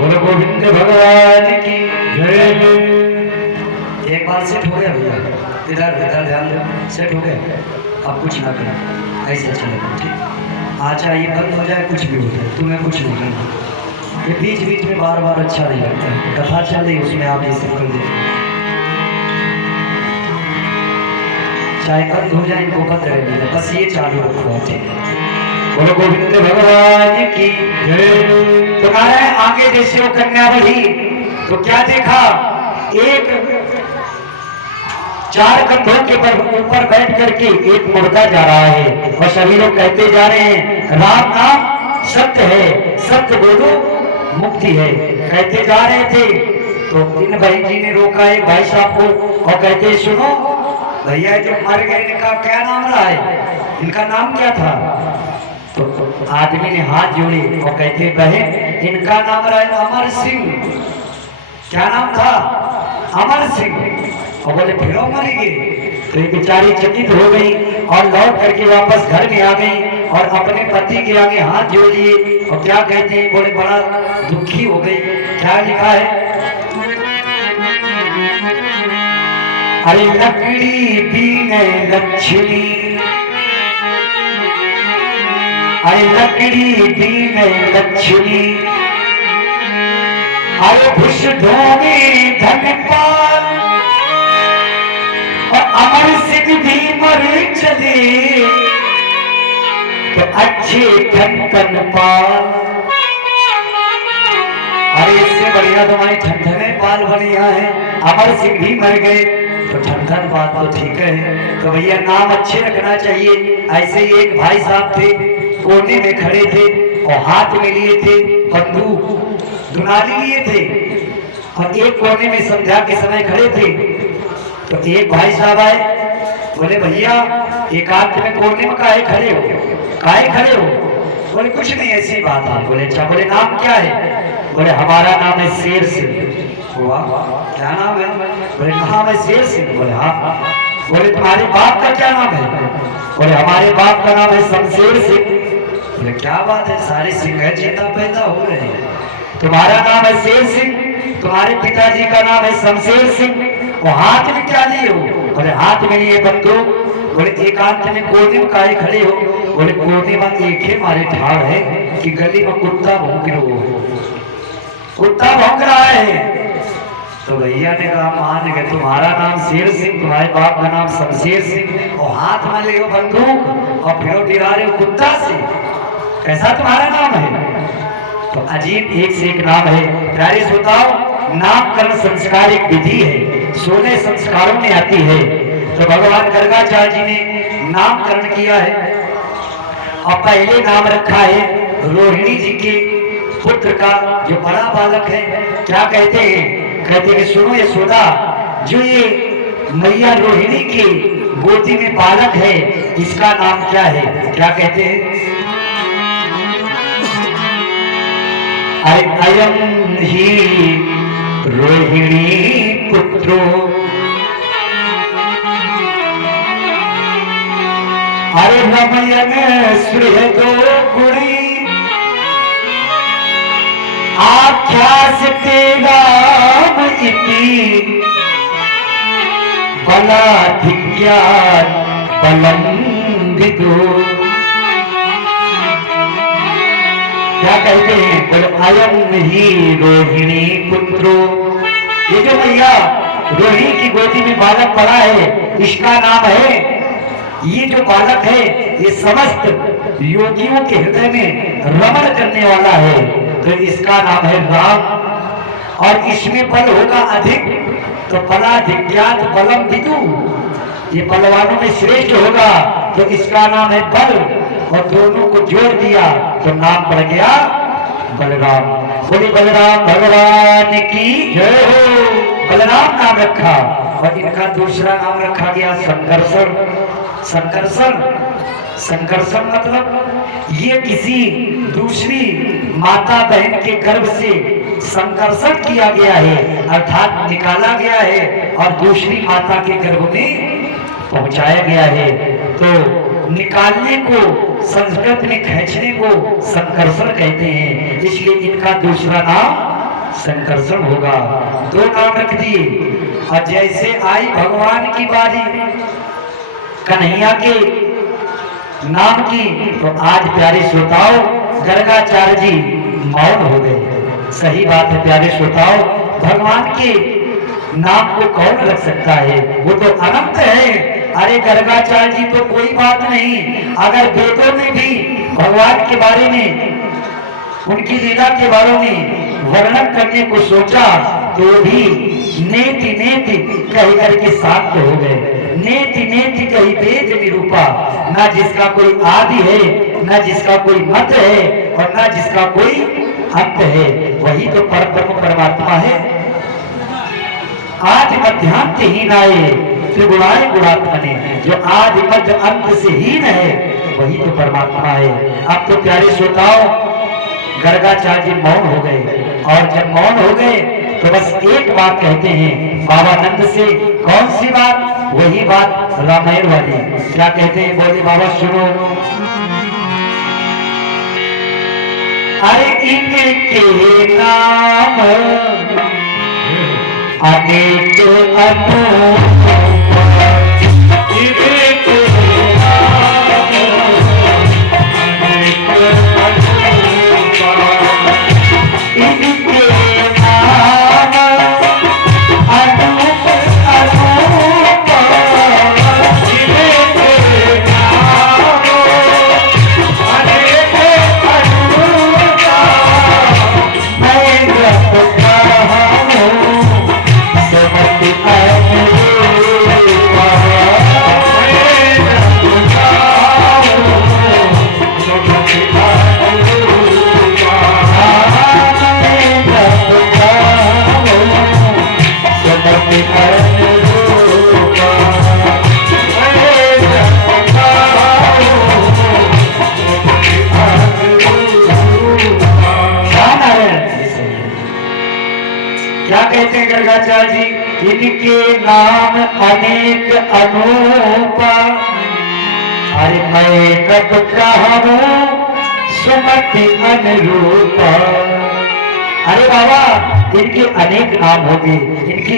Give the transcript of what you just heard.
बोलो गोविंद भगवान की जय। एक बार सेट हो गया भैया, इधर इधर ध्यान दो, सेट हो गया। अब कुछ ना करें, ऐसे चलेगा ठीक। अच्छा ये बंद हो जाए, कुछ भी हो जाए, तुम्हें कुछ नहीं करना। ये बीच बीच में बार बार अच्छा नहीं लगता है, कथा चल रही उसमें आप ये सब कर दो, चाहे बंद हो जाए इनको बंद रहने, बस ये चालू रखो ठीक है। बोलो गोविंद भगवान की जय। तुम्हारे आगे जैसे वो कन्या बढ़ी तो क्या देखा, एक चार कंधों के ऊपर बैठ करके एक मुर्दा जा रहा है और सभी लोग कहते जा रहे हैं राम नाम सत्य है, सत्य बोलो मुक्ति है, कहते जा रहे थे। तो इन भाई जी ने रोका एक भाई साहब को और कहते सुनो भैया जो मर गए इनका क्या नाम रहा है, इनका नाम क्या था। तो आदमी ने हाथ जोड़े और कहते बहन इनका नाम रहा है अमर सिंह। क्या नाम था, अमर सिंह। और बोले फिर मर गए। तो एक बेचारी चकित हो गई और लौट करके वापस घर में आ गई और अपने पति के आगे हाथ जोड़ लिए और क्या कहते हैं, बोले बड़ा दुखी हो गई। क्या लिखा है, अरे लकड़ी बीने लक्ष्मी, अरे लकड़ी बीने लक्ष्मी, अरे भुष ढोंगे धनपाल, और अमर सिंह भी मर चले तो अच्छे ठन पाल। अरे इससे बढ़िया तुम्हारी ठन पाल बढ़िया है, अमर सिंह भी मर गए तो ठन पाल तो ठीक है। तो भैया नाम अच्छे रखना चाहिए। ऐसे ही एक भाई साहब थे, कोने में खड़े थे और हाथ में लिए थे बंदूक, दुनाली लिए थे और एक कोने में संध्या के समय खड़े थे। तो एक भाई साहब आए, बोले भैया एकांत में कोने में काहे खड़े हो, काहे खड़े हो। बोले कुछ नहीं ऐसी बात है। बोले अच्छा, बोले नाम क्या है। बोले हमारा नाम है शेर सिंह। हुआ क्या नाम है, बोले कहाँ है शेर सिंह। बोले हाँ। बोले तुम्हारे बाप का क्या नाम है। बोले हमारे बाप का नाम है शमशेर सिंह। बोले क्या बात है, सारे सिंह जीता पैदा हो रहे हैं। तुम्हारा नाम है शेर सिंह, तुम्हारे पिताजी का नाम है शमशेर सिंह, और हाथ में क्या लिए हो। बोले हाथ में लिए बंदूक। बोले एकांत में कोने में काहे खड़े हो। बोले कोने में एक ही हमारे ठाड़ है कि गली में कुत्ता भौंक रहा हो, कुत्ता भौंक रहा है। तो भैया ने कहा मान गए, तुम्हारा नाम शेर सिंह, तुम्हारे बाप का नाम शमशेर सिंह, और हाथ में ले हो बंदूक और फिर गिरा रहे हो कुत्ता से, कैसा तुम्हारा नाम है। तो अजीब एक से एक नाम है। प्यारे श्रोताओ, नामकरण संस्कार एक विधि है, 16 संस्कारों में आती है। तो भगवान गर्गाचार्य जी ने नामकरण किया है और पहले नाम रखा है रोहिणी जी के पुत्र का, जो बड़ा बालक है। क्या कहते हैं, कहते हैं सुनो यशोदा, जो ये मैया रोहिणी की गोदी में बालक है इसका नाम क्या है। क्या कहते हैं, अरे अयम ही रोहिणी पुत्रो, अरे रमयन सुहृदो गुणी, आख्यास्ते राम इति बलाधिक्यात् बलं विदु। क्या कहते हैं, बोले अयम ही रोहिणी पुत्रो, ये जो भैया रोहिणी की गोदी में बालक पड़ा है इसका नाम है, ये जो बालक है ये समस्त योगियों के हृदय में रमण करने वाला है, तो इसका नाम है राम। और इसमें बल होगा अधिक, तो बलाधिक्यात् बलं विदु, ये बलवानों में श्रेष्ठ होगा तो इसका नाम है बल, और दोनों को जोड़ दिया तो नाम पड़ गया बलराम। बोले बलराम भगवान की जय हो। बलराम नाम रखा और इनका दूसरा नाम रखा गया संकर्षण। संकर्षण, संकर्षण मतलब ये किसी दूसरी माता बहन के गर्भ से संकर्षण किया गया है, अर्थात निकाला गया है और दूसरी माता के गर्भ में पहुंचाया गया है। तो निकालने को संस्कृत में खींचने को संकर्षण कहते हैं, इसलिए इनका दूसरा नाम संकर्षण होगा। 2 नाम रख दिए। और जैसे आई भगवान की बारी कन्हैया के नाम की, तो आज प्यारे श्रोताओं गर्गाचार्य जी मौन हो गए। सही बात है प्यारे श्रोताओं, भगवान के नाम को कौन रख सकता है, वो तो अनंत है। अरे गर्गाचार्य जी तो कोई बात नहीं, अगर वेदों में भी भगवान के बारे में, उनकी लीला के बारे में वर्णन करने को सोचा तो भी नेति नेति कही करके शांत हो गए। नेति नेति कही वेद निरूपा, ना जिसका कोई आदि है, ना जिसका कोई मत है, और ना जिसका कोई अंत है, वही तो परब्रह्म परमात्मा है। आदि मध्यांत हीन आए त्रिगुणाय गुणात्मने, जो आदि मध्य अंत से हीन है वही तो परमात्मा है। अब तो प्यारे श्रोताओं गर्गाचार्य जी मौन हो गए, और जब मौन हो गए तो बस एक बात कहते हैं बाबा नंद से। कौन सी बात? वही बात रामायण वाली। क्या कहते हैं, बोले बाबा सुनो। अरे इनके नाम अनेक अनूप, क्या कहते हैं गर्गाचार्य जी, इनके नाम अनेक अनूप, अरे मैं कब कहूं सुमति अनुरूप। अरे बाबा इनके अनेक नाम होंगे, इनकी